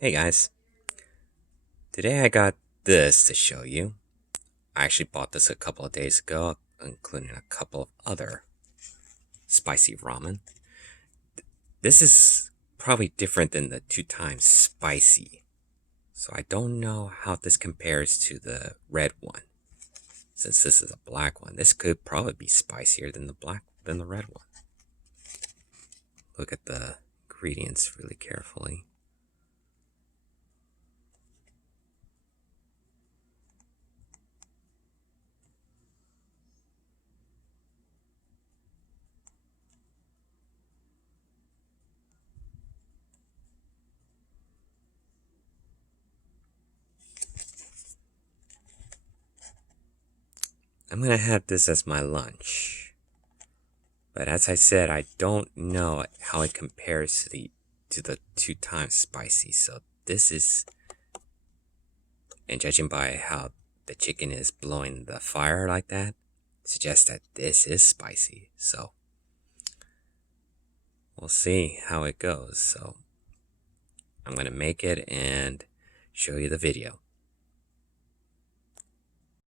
Hey guys, today I got this to show you. I actually bought this a couple of days ago, including a couple of other spicy ramen. This is probably different than the 2 times spicy, so I don't know how this compares to the red one. Since this is a black one, this could probably be spicier than the red one. Look at the ingredients really carefully. I'm gonna have this as my lunch. But as I said, I don't know how it compares to the 2 times spicy. So this is, and judging by how the chicken is blowing the fire like that, suggests that this is spicy. So we'll see how it goes. So I'm gonna make it and show you the video.